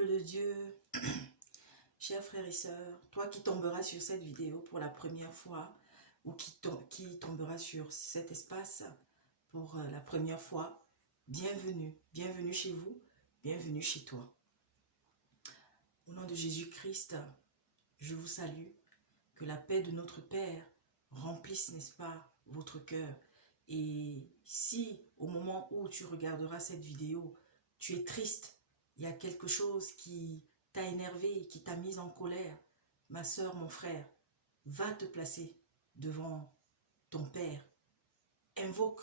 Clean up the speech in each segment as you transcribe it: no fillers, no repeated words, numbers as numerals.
Peuple de Dieu, chers frères et sœurs, toi qui tomberas sur cette vidéo pour la première fois ou qui tombera sur cet espace pour la première fois, bienvenue, bienvenue chez vous, bienvenue chez toi. Au nom de Jésus-Christ, je vous salue, que la paix de notre Père remplisse, n'est-ce pas, votre cœur. Et si au moment où tu regarderas cette vidéo, tu es triste, il y a quelque chose qui t'a énervé, qui t'a mis en colère, ma soeur, mon frère, va te placer devant ton Père. Invoque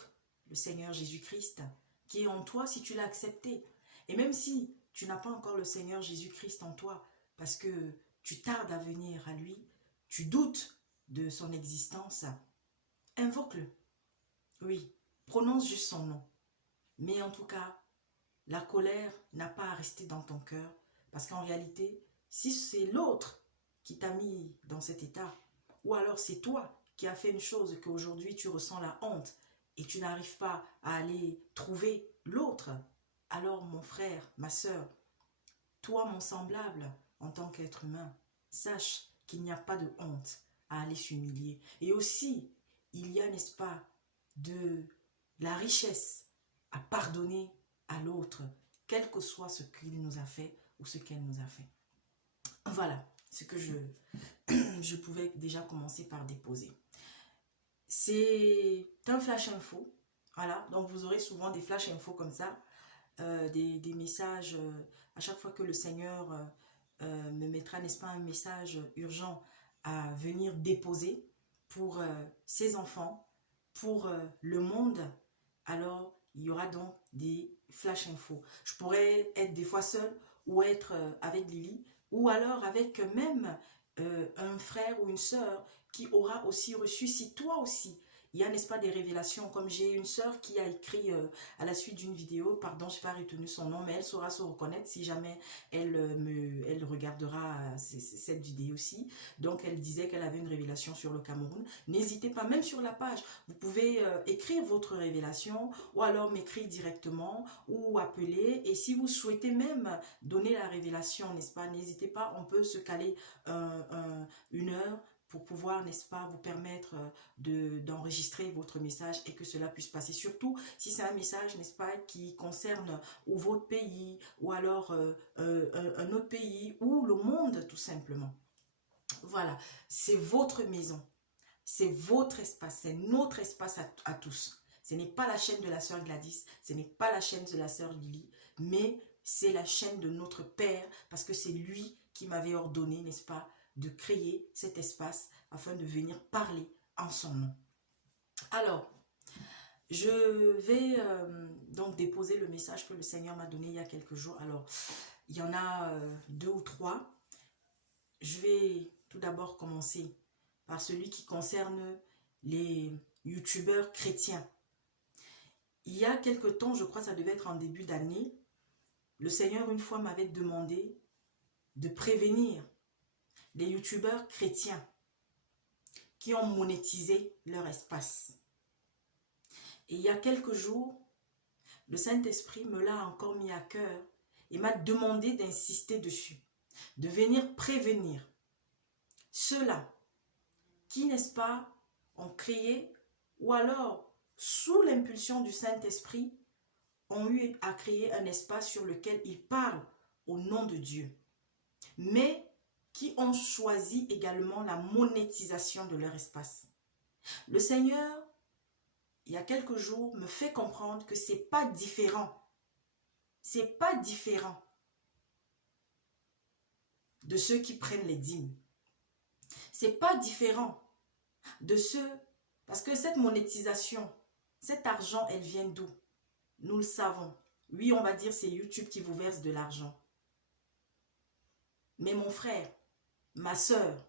le Seigneur Jésus-Christ qui est en toi si tu l'as accepté. Et même si tu n'as pas encore le Seigneur Jésus-Christ en toi, parce que tu tardes à venir à lui, tu doutes de son existence, invoque-le. Oui, prononce juste son nom. Mais en tout cas, la colère n'a pas à rester dans ton cœur, parce qu'en réalité, si c'est l'autre qui t'a mis dans cet état, ou alors c'est toi qui as fait une chose qu'aujourd'hui tu ressens la honte et tu n'arrives pas à aller trouver l'autre, alors mon frère, ma sœur, toi mon semblable en tant qu'être humain, sache qu'il n'y a pas de honte à aller s'humilier. Et aussi, il y a, n'est-ce pas, de la richesse à pardonner à l'autre, quel que soit ce qu'il nous a fait ou ce qu'elle nous a fait. Voilà ce que je pouvais déjà commencer par déposer. C'est un flash info. Voilà, donc vous aurez souvent des flash infos comme ça, des messages, à chaque fois que le Seigneur me mettra, n'est-ce pas, un message urgent à venir déposer pour ses enfants, pour le monde, alors il y aura donc des flash infos. Je pourrais être des fois seule ou être avec Lily, ou alors avec même un frère ou une sœur qui aura aussi reçu, si toi aussi, il y a, n'est-ce pas, des révélations, comme j'ai une sœur qui a écrit à la suite d'une vidéo, pardon, je n'ai pas retenu son nom, mais elle saura se reconnaître si jamais elle regardera cette vidéo-ci. Donc, elle disait qu'elle avait une révélation sur le Cameroun. N'hésitez pas, même sur la page, vous pouvez écrire votre révélation ou alors m'écrire directement ou appeler. Et si vous souhaitez même donner la révélation, n'est-ce pas, n'hésitez pas, on peut se caler une heure pour pouvoir, n'est-ce pas, vous permettre d'enregistrer votre message et que cela puisse passer. Surtout si c'est un message, n'est-ce pas, qui concerne ou votre pays ou alors un autre pays ou le monde tout simplement. Voilà, c'est votre maison, c'est votre espace, c'est notre espace à tous. Ce n'est pas la chaîne de la sœur Gladys, ce n'est pas la chaîne de la sœur Lily, mais c'est la chaîne de notre Père parce que c'est lui qui m'avait ordonné, n'est-ce pas, de créer cet espace afin de venir parler en son nom. Alors, je vais donc déposer le message que le Seigneur m'a donné il y a quelques jours. Alors, il y en a 2 ou 3. Je vais tout d'abord commencer par celui qui concerne les youtubeurs chrétiens. Il y a quelque temps, je crois que ça devait être en début d'année, le Seigneur une fois m'avait demandé de prévenir les youtubeurs chrétiens qui ont monétisé leur espace. Et il y a quelques jours, le Saint-Esprit me l'a encore mis à cœur et m'a demandé d'insister dessus, de venir prévenir ceux-là qui, n'est-ce pas, ont créé ou alors, sous l'impulsion du Saint-Esprit, ont eu à créer un espace sur lequel ils parlent au nom de Dieu, mais qui ont choisi également la monétisation de leur espace. Le Seigneur, il y a quelques jours, me fait comprendre que ce n'est pas différent. C'est pas différent de ceux qui prennent les dîmes. C'est pas différent de ceux... Parce que cette monétisation, cet argent, elle vient d'où? Nous le savons. Oui, on va dire c'est YouTube qui vous verse de l'argent. Mais mon frère, ma sœur,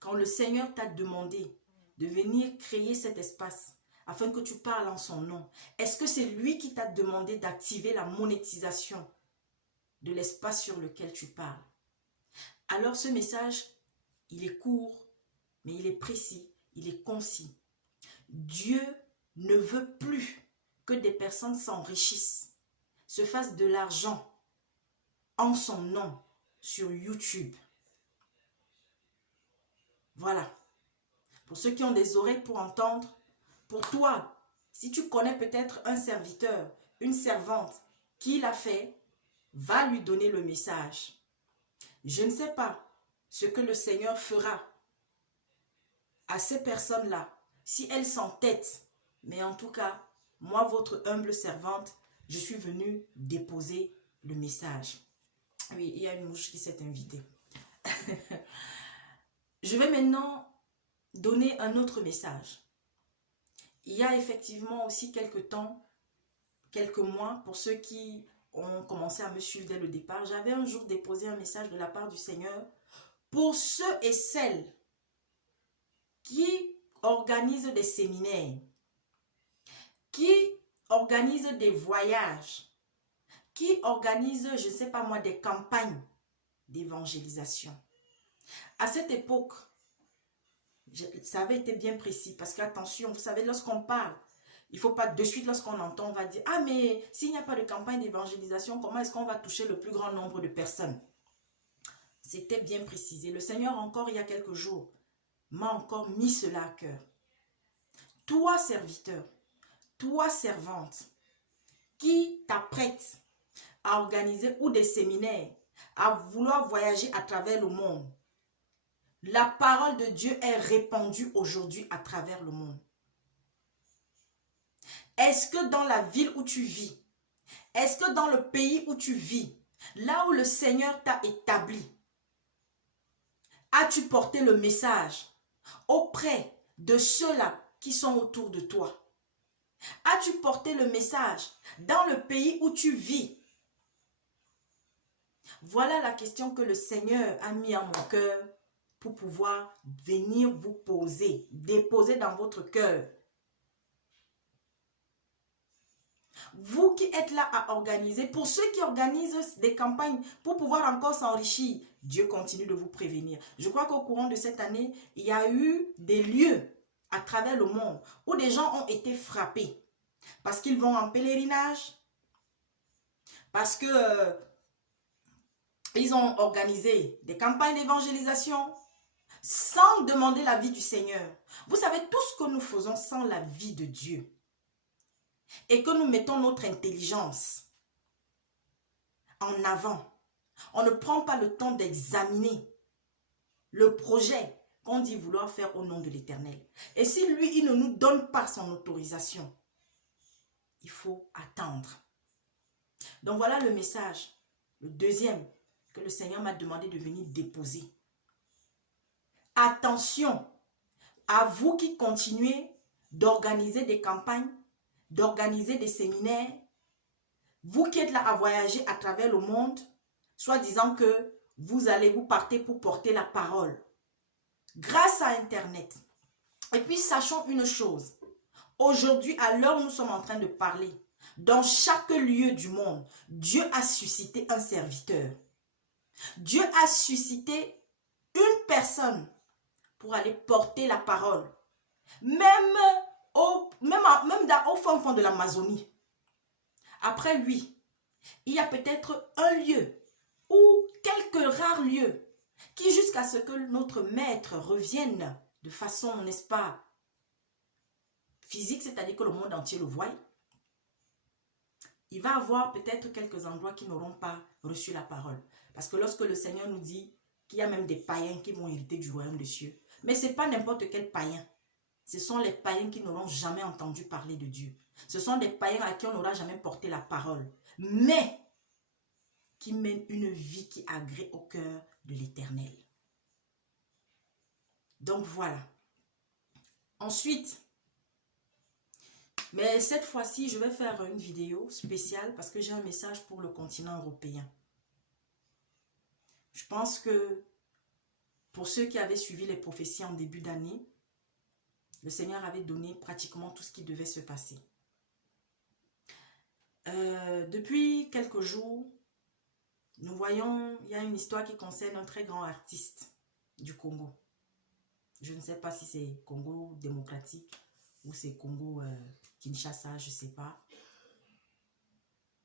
quand le Seigneur t'a demandé de venir créer cet espace afin que tu parles en son nom, est-ce que c'est lui qui t'a demandé d'activer la monétisation de l'espace sur lequel tu parles? Alors ce message, il est court, mais il est précis, il est concis. Dieu ne veut plus que des personnes s'enrichissent, se fassent de l'argent en son nom sur YouTube. Voilà. Pour ceux qui ont des oreilles pour entendre, pour toi, si tu connais peut-être un serviteur, une servante qui l'a fait, va lui donner le message. Je ne sais pas ce que le Seigneur fera à ces personnes-là, si elles s'entêtent. Mais en tout cas, moi, votre humble servante, je suis venue déposer le message. Oui, il y a une mouche qui s'est invitée. Je vais maintenant donner un autre message. Il y a effectivement aussi quelques temps, quelques mois, pour ceux qui ont commencé à me suivre dès le départ, j'avais un jour déposé un message de la part du Seigneur pour ceux et celles qui organisent des séminaires, qui organisent des voyages, qui organisent, je ne sais pas moi, des campagnes d'évangélisation. À cette époque, ça avait été bien précis parce qu'attention, vous savez, lorsqu'on parle, il ne faut pas de suite, lorsqu'on entend, on va dire « Ah, mais s'il n'y a pas de campagne d'évangélisation, comment est-ce qu'on va toucher le plus grand nombre de personnes ?» C'était bien précisé. Le Seigneur, encore il y a quelques jours, m'a encore mis cela à cœur. Toi, serviteur, toi, servante, qui t'apprête à organiser ou des séminaires, à vouloir voyager à travers le monde, la parole de Dieu est répandue aujourd'hui à travers le monde. Est-ce que dans la ville où tu vis, est-ce que dans le pays où tu vis, là où le Seigneur t'a établi, as-tu porté le message auprès de ceux-là qui sont autour de toi? As-tu porté le message dans le pays où tu vis? Voilà la question que le Seigneur a mis en mon cœur pour pouvoir venir vous poser, déposer dans votre cœur. Vous qui êtes là à organiser, pour ceux qui organisent des campagnes pour pouvoir encore s'enrichir, Dieu continue de vous prévenir. Je crois qu'au courant de cette année, il y a eu des lieux à travers le monde où des gens ont été frappés parce qu'ils vont en pèlerinage, parce que ils ont organisé des campagnes d'évangélisation sans demander l'avis du Seigneur. Vous savez, tout ce que nous faisons sans l'avis de Dieu et que nous mettons notre intelligence en avant, on ne prend pas le temps d'examiner le projet qu'on dit vouloir faire au nom de l'Éternel. Et si lui, il ne nous donne pas son autorisation, il faut attendre. Donc voilà le message, le deuxième que le Seigneur m'a demandé de venir déposer. Attention à vous qui continuez d'organiser des campagnes, d'organiser des séminaires, vous qui êtes là à voyager à travers le monde, soit disant que vous partez pour porter la parole grâce à Internet. Et puis sachons une chose, aujourd'hui à l'heure où nous sommes en train de parler, dans chaque lieu du monde, Dieu a suscité un serviteur. Dieu a suscité une personne pour aller porter la parole. Même au fin fond de l'Amazonie. Après lui, il y a peut-être un lieu ou quelques rares lieux qui, jusqu'à ce que notre maître revienne de façon, n'est-ce pas, physique, c'est-à-dire que le monde entier le voie, il va avoir peut-être quelques endroits qui n'auront pas reçu la parole. Parce que lorsque le Seigneur nous dit qu'il y a même des païens qui vont hériter du royaume des cieux, mais ce n'est pas n'importe quel païen. Ce sont les païens qui n'auront jamais entendu parler de Dieu. Ce sont des païens à qui on n'aura jamais porté la parole. Mais qui mènent une vie qui agrée au cœur de l'Éternel. Donc voilà. Ensuite, mais cette fois-ci, je vais faire une vidéo spéciale parce que j'ai un message pour le continent européen. Je pense que pour ceux qui avaient suivi les prophéties en début d'année, le Seigneur avait donné pratiquement tout ce qui devait se passer. Depuis quelques jours, nous voyons, il y a une histoire qui concerne un très grand artiste du Congo. Je ne sais pas si c'est Congo démocratique ou c'est Congo Kinshasa, je ne sais pas.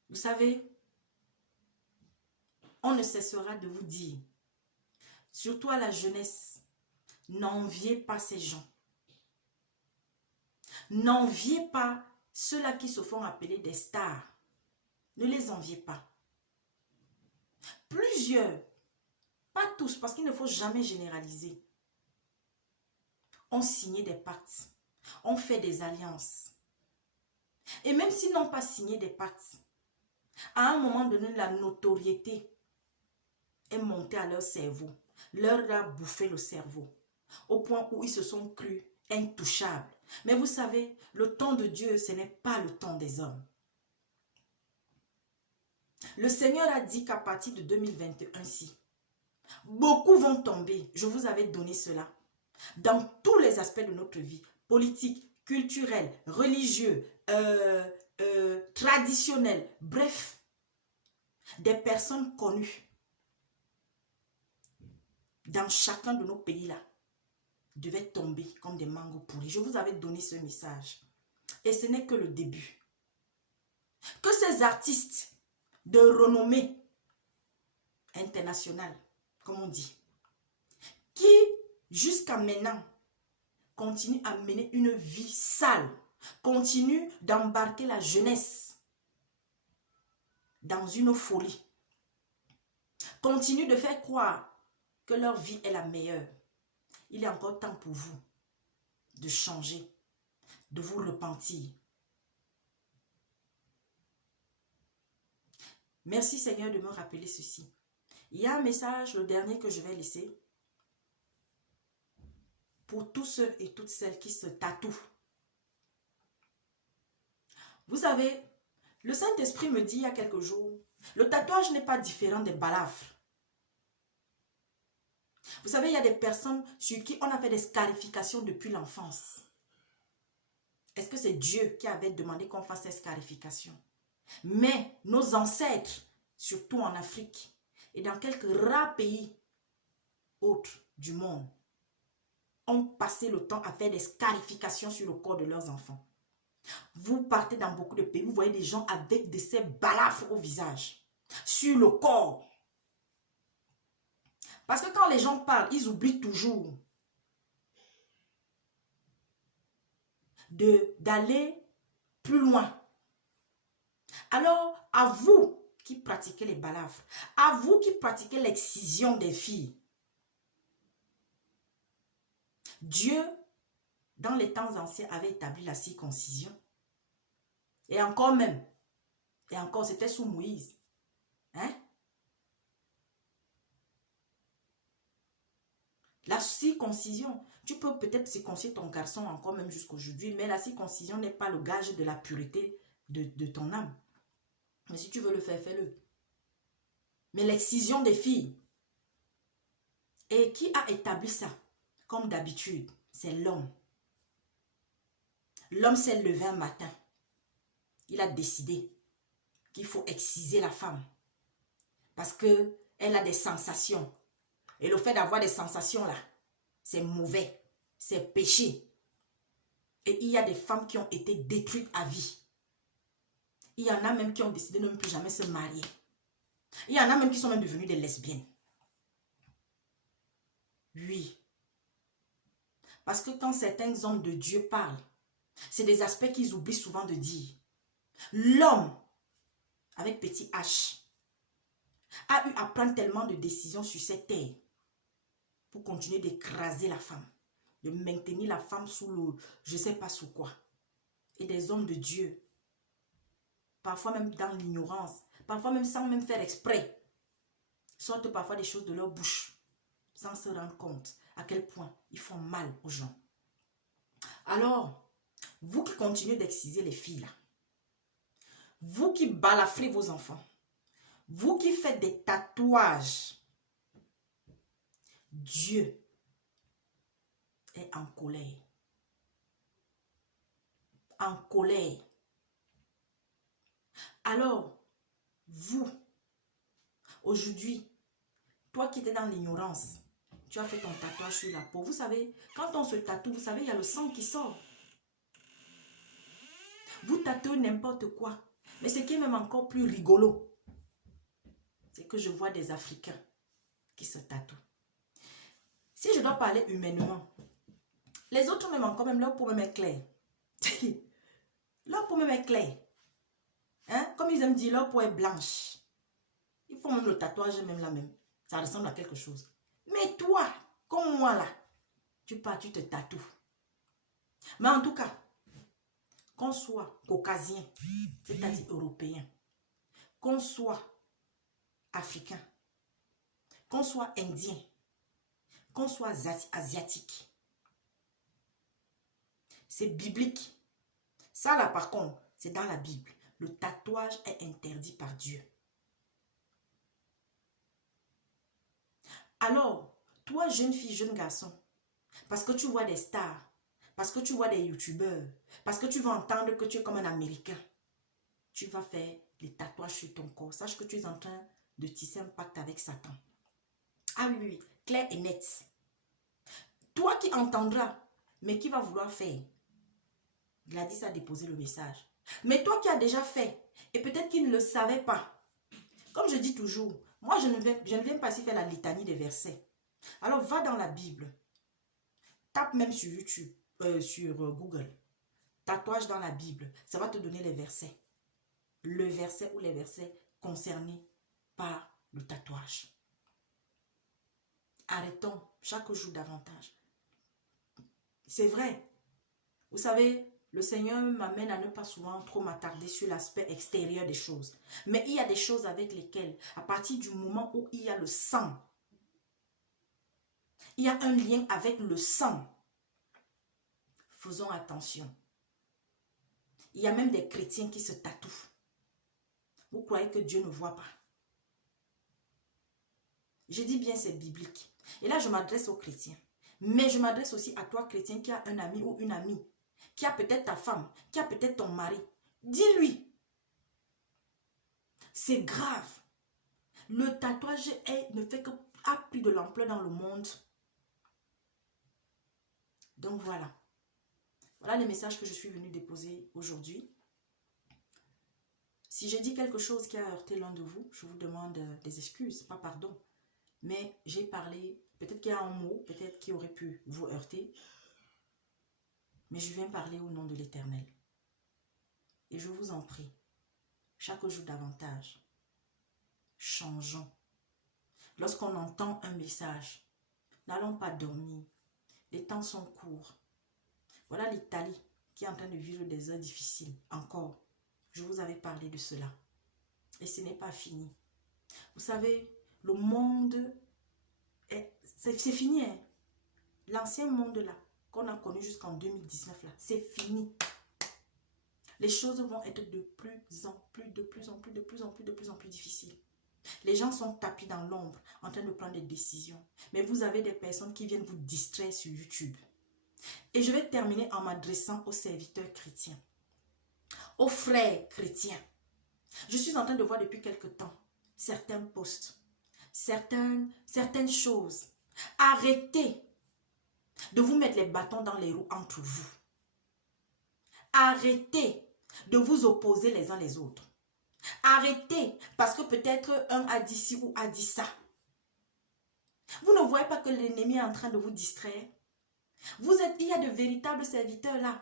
Vous savez, on ne cessera de vous dire, surtout à la jeunesse, n'enviez pas ces gens. N'enviez pas ceux-là qui se font appeler des stars. Ne les enviez pas. Plusieurs, pas tous, parce qu'il ne faut jamais généraliser, ont signé des pactes, ont fait des alliances. Et même s'ils n'ont pas signé des pactes, à un moment donné, la notoriété est montée à leur cerveau, leur a bouffé le cerveau, au point où ils se sont crus intouchables. Mais vous savez, le temps de Dieu, ce n'est pas le temps des hommes. Le Seigneur a dit qu'à partir de 2021, beaucoup vont tomber. Je vous avais donné cela. Dans tous les aspects de notre vie, politique, culturel, religieux, traditionnel, bref, des personnes connues dans chacun de nos pays-là devaient tomber comme des mangues pourris. Je vous avais donné ce message. Et ce n'est que le début. Que ces artistes de renommée internationale, comme on dit, qui jusqu'à maintenant continuent à mener une vie sale, continuent d'embarquer la jeunesse dans une folie, continuent de faire croire que leur vie est la meilleure. Il est encore temps pour vous de changer, de vous repentir. Merci Seigneur de me rappeler ceci. Il y a un message, le dernier que je vais laisser, pour tous ceux et toutes celles qui se tatouent. Vous savez, le Saint-Esprit me dit il y a quelques jours, le tatouage n'est pas différent des balafres. Vous savez, il y a des personnes sur qui on a fait des scarifications depuis l'enfance. Est-ce que c'est Dieu qui avait demandé qu'on fasse ces scarifications? Mais nos ancêtres, surtout en Afrique et dans quelques rares pays autres du monde, ont passé le temps à faire des scarifications sur le corps de leurs enfants. Vous partez dans beaucoup de pays, vous voyez des gens avec de ces balafres au visage, sur le corps. Parce que quand les gens parlent, ils oublient toujours d'aller plus loin. Alors, à vous qui pratiquez les balafres, à vous qui pratiquez l'excision des filles, Dieu, dans les temps anciens, avait établi la circoncision. Et encore même, et encore, c'était sous Moïse. Hein? La circoncision, tu peux peut-être circoncire ton garçon encore même jusqu'aujourd'hui, mais la circoncision n'est pas le gage de la pureté de ton âme. Mais si tu veux le faire, fais-le. Mais l'excision des filles, et qui a établi ça? Comme d'habitude, c'est l'homme. L'homme s'est levé un matin. Il a décidé qu'il faut exciser la femme. Parce qu'elle a des sensations. Et le fait d'avoir des sensations là, c'est mauvais. C'est péché. Et il y a des femmes qui ont été détruites à vie. Il y en a même qui ont décidé de ne plus jamais se marier. Il y en a même qui sont même devenues des lesbiennes. Oui. Parce que quand certains hommes de Dieu parlent, c'est des aspects qu'ils oublient souvent de dire. L'homme, avec petit H, a eu à prendre tellement de décisions sur cette terre pour continuer d'écraser la femme, de maintenir la femme sous le je ne sais pas sous quoi. Et des hommes de Dieu, parfois même dans l'ignorance, parfois même sans même faire exprès, sortent parfois des choses de leur bouche, sans se rendre compte à quel point ils font mal aux gens. Alors, vous qui continuez d'exciser les filles là, vous qui balafrez vos enfants, vous qui faites des tatouages, Dieu est en colère. En colère. Alors, vous, aujourd'hui, toi qui étais dans l'ignorance, tu as fait ton tatouage sur la peau. Vous savez, quand on se tatoue, vous savez, il y a le sang qui sort. Vous tatouez n'importe quoi. Mais ce qui est même encore plus rigolo, c'est que je vois des Africains qui se tatouent. Si je dois parler humainement, les autres me manquent quand même, leur peau même est claire. Leur peau même est claire. Hein? Comme ils aiment dire, leur peau est blanche. Ils font même le tatouage, même là même. Ça ressemble à quelque chose. Mais toi, comme moi là, tu pars, tu te tatoues. Mais en tout cas, qu'on soit caucasien, c'est-à-dire européen, qu'on soit africain, qu'on soit indien, qu'on soit asiatique, c'est biblique. Ça là par contre, c'est dans la Bible. Le tatouage est interdit par Dieu. Alors, toi jeune fille, jeune garçon, parce que tu vois des stars, parce que tu vois des youtubeurs, parce que tu vas entendre que tu es comme un Américain, tu vas faire les tatouages sur ton corps. Sache que tu es en train de tisser un pacte avec Satan. Ah oui, oui, oui, clair et net. Toi qui entendras, mais qui va vouloir faire, Gladys a déposé le message. Mais toi qui as déjà fait, et peut-être qu'il ne le savait pas, comme je dis toujours, moi je ne viens pas ici faire la litanie des versets. Alors va dans la Bible, tape même sur YouTube, sur Google, tatouage dans la Bible, ça va te donner les versets. Le verset ou les versets concernés par le tatouage. Arrêtons chaque jour davantage. C'est vrai. Vous savez, le Seigneur m'amène à ne pas souvent trop m'attarder sur l'aspect extérieur des choses. Mais il y a des choses avec lesquelles, à partir du moment où il y a le sang, il y a un lien avec le sang. Faisons attention. Il y a même des chrétiens qui se tatouent. Vous croyez que Dieu ne voit pas? Je dis bien c'est biblique. Et là, je m'adresse aux chrétiens. Mais je m'adresse aussi à toi, chrétien, qui a un ami ou une amie, qui a peut-être ta femme, qui a peut-être ton mari. Dis-lui. C'est grave. Le tatouage ne fait que a pris de l'ampleur dans le monde. Donc voilà. Voilà les messages que je suis venue déposer aujourd'hui. Si j'ai dit quelque chose qui a heurté l'un de vous, je vous demande des excuses, pas pardon. Mais j'ai parlé, peut-être qu'il y a un mot, peut-être qui aurait pu vous heurter. Mais je viens parler au nom de l'Éternel. Et je vous en prie, chaque jour davantage, changeons. Lorsqu'on entend un message, n'allons pas dormir. Les temps sont courts. Voilà l'Italie qui est en train de vivre des heures difficiles. Encore, je vous avais parlé de cela. Et ce n'est pas fini. Vous savez, le monde, c'est fini. Hein? L'ancien monde là, qu'on a connu jusqu'en 2019 là, c'est fini. Les choses vont être de plus en plus difficiles. Les gens sont tapis dans l'ombre, en train de prendre des décisions. Mais vous avez des personnes qui viennent vous distraire sur YouTube. Et je vais terminer en m'adressant aux serviteurs chrétiens, aux frères chrétiens. Je suis en train de voir depuis quelque temps certains posts, certaines choses. Arrêtez de vous mettre les bâtons dans les roues entre vous. Arrêtez de vous opposer les uns les autres. Arrêtez parce que peut-être un a dit ci ou a dit ça. Vous ne voyez pas que l'ennemi est en train de vous distraire? Il y a de véritables serviteurs là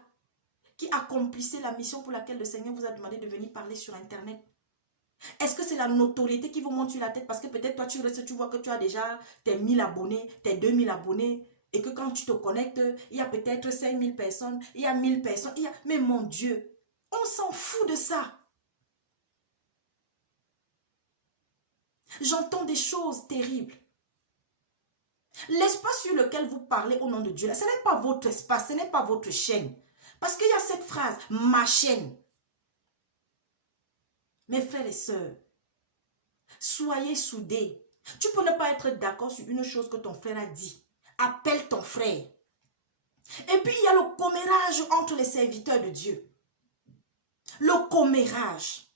qui accomplissaient la mission pour laquelle le Seigneur vous a demandé de venir parler sur Internet. Est-ce que c'est la notoriété qui vous monte sur la tête? Parce que peut-être toi tu restes, tu vois que tu as déjà tes 1000 abonnés, tes 2000 abonnés. Et que quand tu te connectes, il y a peut-être 5000 personnes, il y a 1000 personnes. Mais mon Dieu, on s'en fout de ça. J'entends des choses terribles. L'espace sur lequel vous parlez au nom de Dieu, là, ce n'est pas votre espace, ce n'est pas votre chaîne. Parce qu'il y a cette phrase, ma chaîne. Mes frères et sœurs, soyez soudés. Tu peux ne pas être d'accord sur une chose que ton frère a dit. Appelle ton frère. Et puis il y a le commérage entre les serviteurs de Dieu. Le commérage.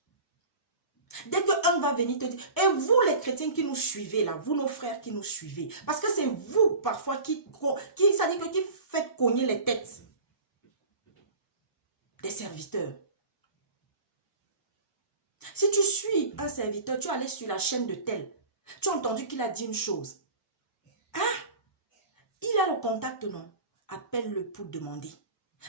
Dès qu'un va venir te dire, et vous les chrétiens qui nous suivez là, vous nos frères qui nous suivez, parce que c'est vous parfois qui faites cogner les têtes des serviteurs. Si tu suis un serviteur, tu allais sur la chaîne de tel, Tu as entendu qu'il a dit une chose. Ah, il a le contact, non? Appelle-le pour demander.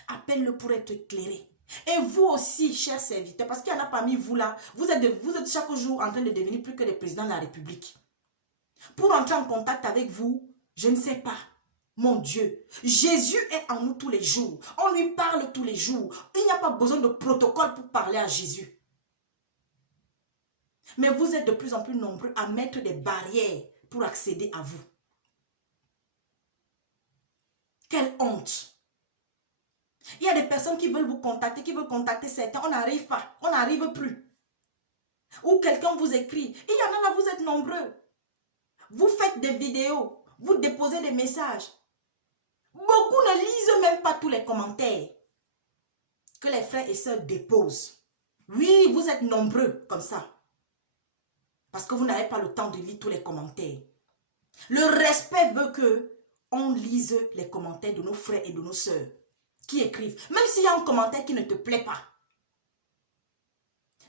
Appelle-le pour être éclairé. Et vous aussi, chers serviteurs, parce qu'il y en a parmi vous là, vous êtes chaque jour en train de devenir plus que le président de la République. Pour entrer en contact avec vous, je ne sais pas. Mon Dieu, Jésus est en nous tous les jours. On lui parle tous les jours. Il n'y a pas besoin de protocole pour parler à Jésus. Mais vous êtes de plus en plus nombreux à mettre des barrières pour accéder à vous. Quelle honte! Il y a des personnes qui veulent vous contacter, qui veulent contacter certains. On n'arrive pas, on n'arrive plus. Ou quelqu'un vous écrit. Il y en a là, vous êtes nombreux. Vous faites des vidéos, vous déposez des messages. Beaucoup ne lisent même pas tous les commentaires que les frères et sœurs déposent. Oui, vous êtes nombreux comme ça. Parce que vous n'avez pas le temps de lire tous les commentaires. Le respect veut que on lise les commentaires de nos frères et de nos sœurs qui écrivent. Même s'il y a un commentaire qui ne te plaît pas.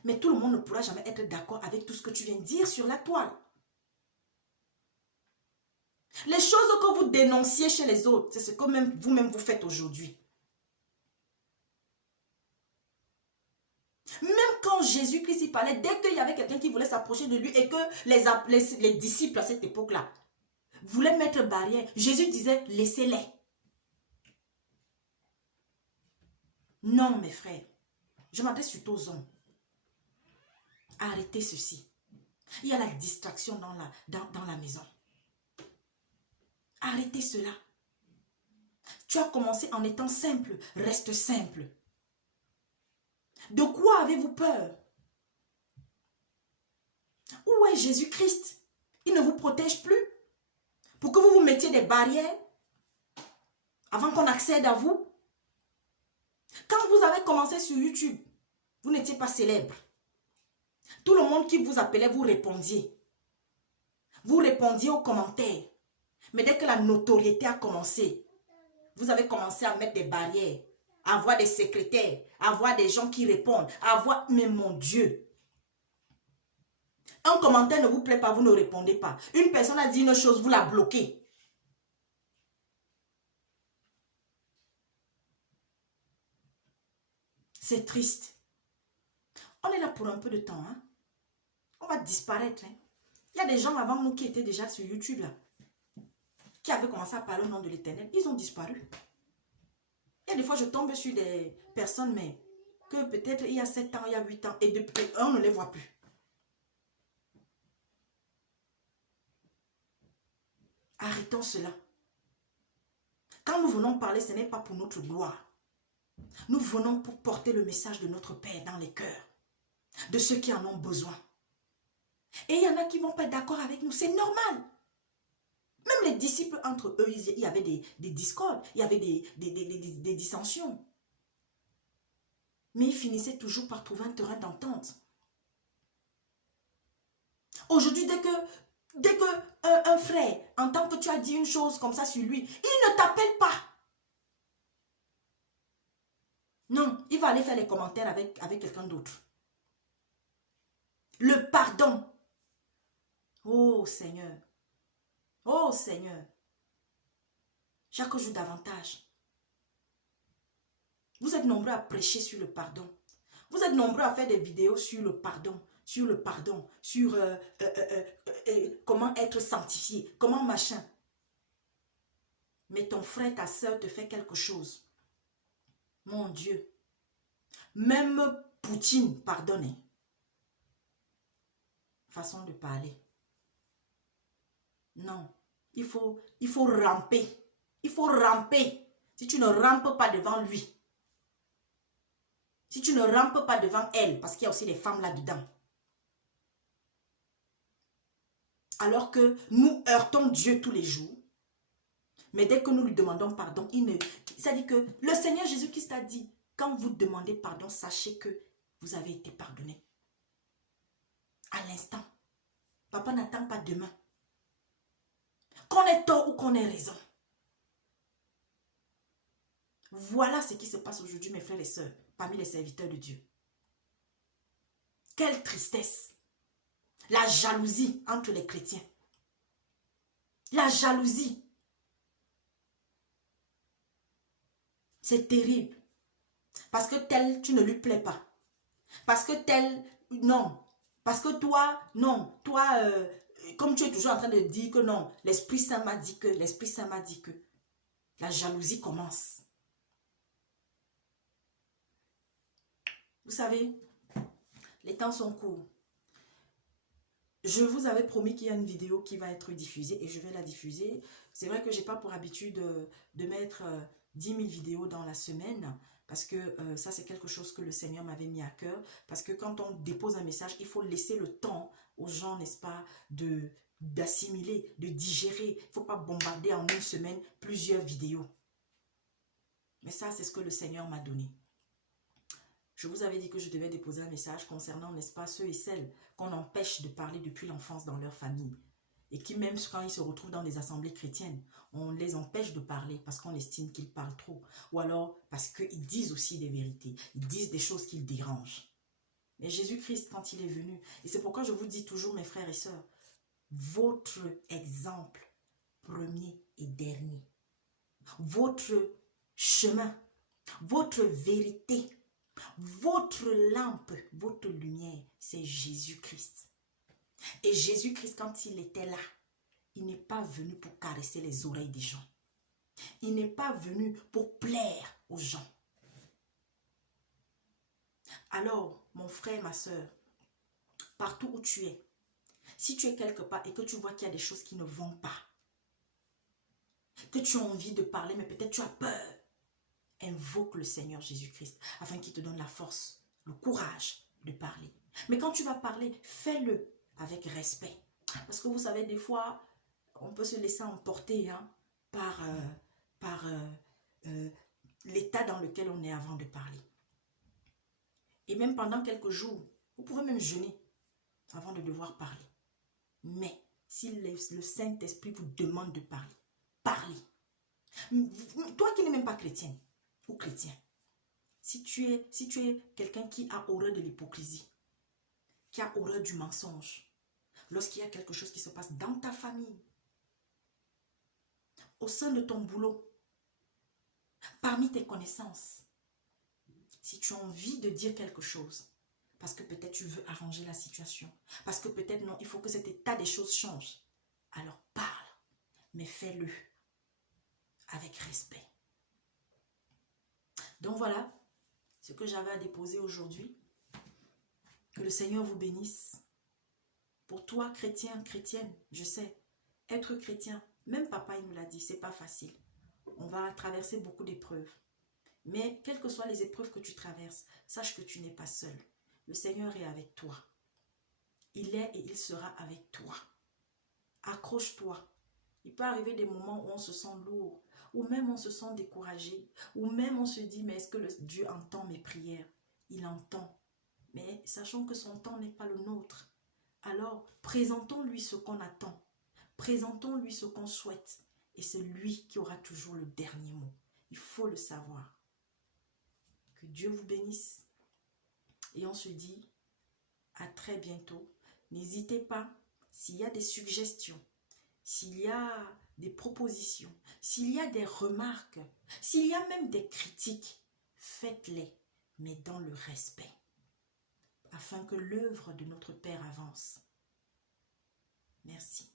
Mais tout le monde ne pourra jamais être d'accord avec tout ce que tu viens de dire sur la toile. Les choses que vous dénonciez chez les autres, c'est ce que vous-même vous faites aujourd'hui. Même quand Jésus-Christ y parlait, dès qu'il y avait quelqu'un qui voulait s'approcher de lui et que les disciples à cette époque-là voulaient mettre barrière, Jésus disait, laissez-les. Non, mes frères, je m'adresse surtout aux hommes. Arrêtez ceci. Il y a la distraction dans la maison. Arrêtez cela. Tu as commencé en étant simple, reste simple. De quoi avez-vous peur? Où est Jésus-Christ? Il ne vous protège plus. Pour que vous vous mettiez des barrières avant qu'on accède à vous. Quand vous avez commencé sur YouTube, vous n'étiez pas célèbre. Tout le monde qui vous appelait, vous répondiez. Vous répondiez aux commentaires. Mais dès que la notoriété a commencé, vous avez commencé à mettre des barrières, à avoir des secrétaires, à avoir des gens qui répondent, à avoir... Mais mon Dieu! Un commentaire ne vous plaît pas, vous ne répondez pas. Une personne a dit une chose, vous la bloquez. C'est triste. On est là pour un peu de temps. Hein? On va disparaître. Hein? Il y a des gens avant nous qui étaient déjà sur YouTube, là, qui avaient commencé à parler au nom de l'Éternel. Ils ont disparu. Il y a des fois, je tombe sur des personnes, mais que peut-être il y a 7 ans, il y a 8 ans, et depuis, on ne les voit plus. Arrêtons cela. Quand nous venons parler, ce n'est pas pour notre gloire. Nous venons pour porter le message de notre Père dans les cœurs, de ceux qui en ont besoin. Et il y en a qui ne vont pas être d'accord avec nous, c'est normal. Même les disciples entre eux, il y avait des discordes, il y avait des dissensions. Mais ils finissaient toujours par trouver un terrain d'entente. Aujourd'hui, dès que un frère entend que tu as dit une chose comme ça sur lui, il ne t'appelle pas. Non, il va aller faire les commentaires avec quelqu'un d'autre. Le pardon. Oh Seigneur. Oh Seigneur. Chaque jour davantage. Vous êtes nombreux à prêcher sur le pardon. Vous êtes nombreux à faire des vidéos sur le pardon. Sur comment être sanctifié, comment machin. Mais ton frère, ta soeur te fait quelque chose. Mon Dieu. Même Poutine, pardonnez. Façon de parler. Non. Il faut ramper. Il faut ramper. Si tu ne rampes pas devant lui. Si tu ne rampes pas devant elle. Parce qu'il y a aussi des femmes là-dedans. Alors que nous heurtons Dieu tous les jours. Mais dès que nous lui demandons pardon, ça dit que le Seigneur Jésus-Christ a dit, quand vous demandez pardon, sachez que vous avez été pardonné. À l'instant. Papa n'attend pas demain. Qu'on ait tort ou qu'on ait raison. Voilà ce qui se passe aujourd'hui, mes frères et sœurs, parmi les serviteurs de Dieu. Quelle tristesse. La jalousie entre les chrétiens. La jalousie. C'est terrible. Parce que tel, tu ne lui plais pas. Parce que tel, non. Parce que toi, non. Toi, comme tu es toujours en train de dire que non, l'Esprit Saint m'a dit que, l'Esprit Saint m'a dit que. La jalousie commence. Vous savez, les temps sont courts. Je vous avais promis qu'il y a une vidéo qui va être diffusée et je vais la diffuser. C'est vrai que je n'ai pas pour habitude de mettre 10 000 vidéos dans la semaine parce que ça, c'est quelque chose que le Seigneur m'avait mis à cœur. Parce que quand on dépose un message, il faut laisser le temps aux gens, n'est-ce pas, d'assimiler, de digérer. Il ne faut pas bombarder en une semaine plusieurs vidéos. Mais ça, c'est ce que le Seigneur m'a donné. Je vous avais dit que je devais déposer un message concernant, n'est-ce pas, ceux et celles qu'on empêche de parler depuis l'enfance dans leur famille. Et qui, même quand ils se retrouvent dans des assemblées chrétiennes, on les empêche de parler parce qu'on estime qu'ils parlent trop. Ou alors parce qu'ils disent aussi des vérités. Ils disent des choses qui les dérangent. Mais Jésus-Christ, quand il est venu, et c'est pourquoi je vous dis toujours, mes frères et sœurs, votre exemple premier et dernier, votre chemin, votre vérité, votre lampe, votre lumière, c'est Jésus-Christ. Et Jésus-Christ, quand il était là, il n'est pas venu pour caresser les oreilles des gens. Il n'est pas venu pour plaire aux gens. Alors, mon frère, ma soeur, partout où tu es, si tu es quelque part et que tu vois qu'il y a des choses qui ne vont pas, que tu as envie de parler, mais peut-être tu as peur, invoque le Seigneur Jésus-Christ afin qu'il te donne la force, le courage de parler. Mais quand tu vas parler, fais-le avec respect. Parce que vous savez, des fois, on peut se laisser emporter par l'état dans lequel on est avant de parler. Et même pendant quelques jours, vous pouvez même jeûner avant de devoir parler. Mais si le Saint-Esprit vous demande de parler, parlez. Toi qui n'es même pas chrétienne ou chrétien, si tu es quelqu'un qui a horreur de l'hypocrisie, qui a horreur du mensonge, lorsqu'il y a quelque chose qui se passe dans ta famille, au sein de ton boulot, parmi tes connaissances, si tu as envie de dire quelque chose, parce que peut-être tu veux arranger la situation, parce que peut-être non, il faut que cet état des choses change, alors parle, mais fais-le avec respect. Donc voilà ce que j'avais à déposer aujourd'hui. Que le Seigneur vous bénisse. Pour toi, chrétien, chrétienne, je sais, être chrétien, même papa il me l'a dit, c'est pas facile. On va traverser beaucoup d'épreuves. Mais quelles que soient les épreuves que tu traverses, sache que tu n'es pas seul. Le Seigneur est avec toi. Il est et il sera avec toi. Accroche-toi. Il peut arriver des moments où on se sent lourd, ou même on se sent découragé, ou même on se dit, mais est-ce que Dieu entend mes prières? Il entend. Mais sachant que son temps n'est pas le nôtre. Alors, présentons-lui ce qu'on attend. Présentons-lui ce qu'on souhaite. Et c'est lui qui aura toujours le dernier mot. Il faut le savoir. Que Dieu vous bénisse. Et on se dit à très bientôt. N'hésitez pas, s'il y a des suggestions, s'il y a des propositions, s'il y a des remarques, s'il y a même des critiques, faites-les, mais dans le respect, afin que l'œuvre de notre Père avance. Merci.